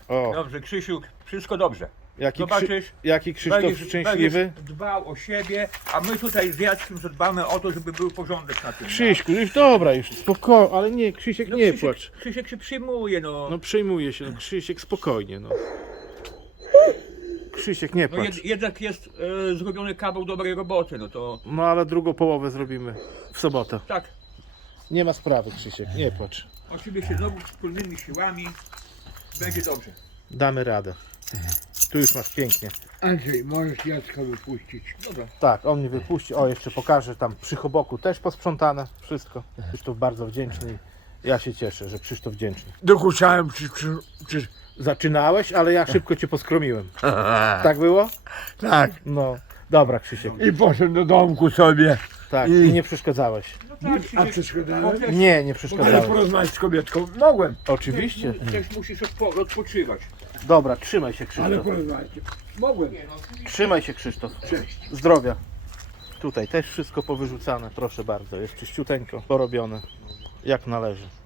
O, Dobrze, Krzysiu, wszystko dobrze. jaki, Zobaczysz, jaki Krzysztof szczęśliwy. będziesz dbał o siebie, a my tutaj z Jackiem zadbamy o to, żeby był porządek na tym. Krzyśku, już dobra, już spokojnie, ale nie, Krzysiek, nie płacz. Krzysiek się przyjmuje, no. No przejmuje się, no Krzysiek, spokojnie, no. Krzysiek, nie No płacz. jednak jest zrobiony kawał dobrej roboty, no to No ale drugą połowę zrobimy w sobotę. tak. Nie ma sprawy, Krzysiek, nie płacz. Oczywiście znowu wspólnymi siłami będzie dobrze. Damy radę. Tu już masz pięknie. Andrzej, możesz Jacka wypuścić. Dobra. Tak, on mnie wypuści. O, jeszcze pokażę, tam przy choboku też posprzątane, wszystko. Krzysztof bardzo wdzięczny i ja się cieszę, że Krzysztof wdzięczny. Dokuczałem czy... Zaczynałeś, ale ja szybko cię poskromiłem. Tak było? Tak. No, dobra Krzysiek. I poszedłem do domku sobie. Tak, i nie przeszkadzałeś. No tak, A przeszkadzałem? Nie, nie Mogłem przeszkadzałeś. porozmawiać z kobietką. Mogłem, Oczywiście. Też musisz odpoczywać. Dobra, trzymaj się ale Krzysztof. porozmawiać. Mogłem. Trzymaj się Krzysztof. Cześć. Zdrowia. Tutaj też wszystko powyrzucane, proszę bardzo. Jest czyściuteńko porobione, jak należy.